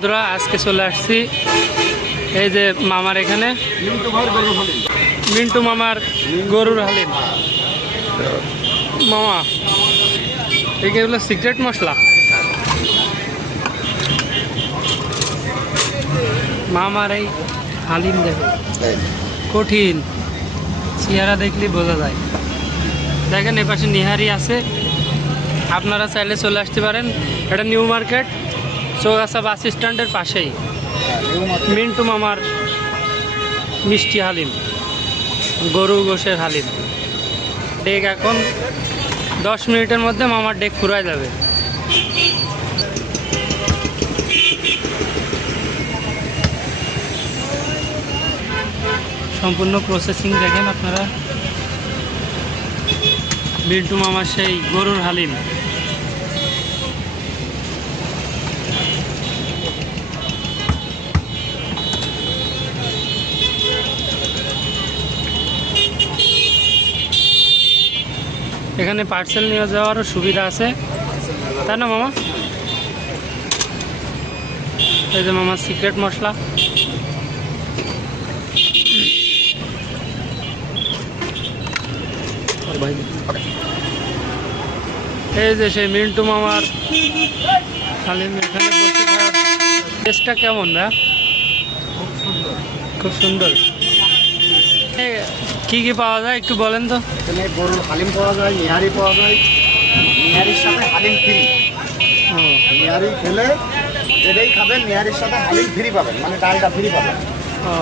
বন্ধুরা আজকে চলে আসছি এই যে মামার এখানে মিন্টু মামার গরুর হালিম। মামা এগুলো সিক্রেট মশলা। মামার এই হালিম দেখো কঠিন, চেহারা দেখলে বোঝা যায়। দেখেন এপাশে নিহারি আছে, আপনারা চাইলে চলে আসতে পারেন। এটা নিউ মার্কেট চৌগাছা বাস স্ট্যান্ডের পাশেই মিন্টু মামার মিষ্টি হালিম, গরু গোশের হালিম। ডেক এখন 10 মিনিটের মধ্যে মামার ডেক ফুরায় যাবে। সম্পূর্ণ প্রসেসিং দেখেন আপনারা। মিন্টু মামার সেই গরুর হালিম। এখানে পার্সেল নিয়ে যাওয়ারও সুবিধা আছে, তাই না মামা? এই যে মামার সিক্রেট মশলা। এই যে সেই মিন্টু মামার হালিম এখানে বসে খাওয়ার টেস্টটা কেমন না? খুব সুন্দর। কি কি পাওয়া যায় একটু বলেন তো। এখানে গরুর হালিম পাওয়া যায়, নিহারি পাওয়া যায়, নিহারির সাথে হালিম ফ্রি। নিহারি খেলে যেটাই খাবেন নিহারির সাথে হালিম ফ্রি পাবেন, মানে ডালটা ফ্রি পাবেন। ও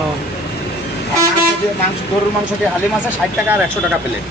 আর মাংস দিয়ে গরুর মাংস দিয়ে হালিম আছে 60 টাকা আর 100 টাকা প্লেট।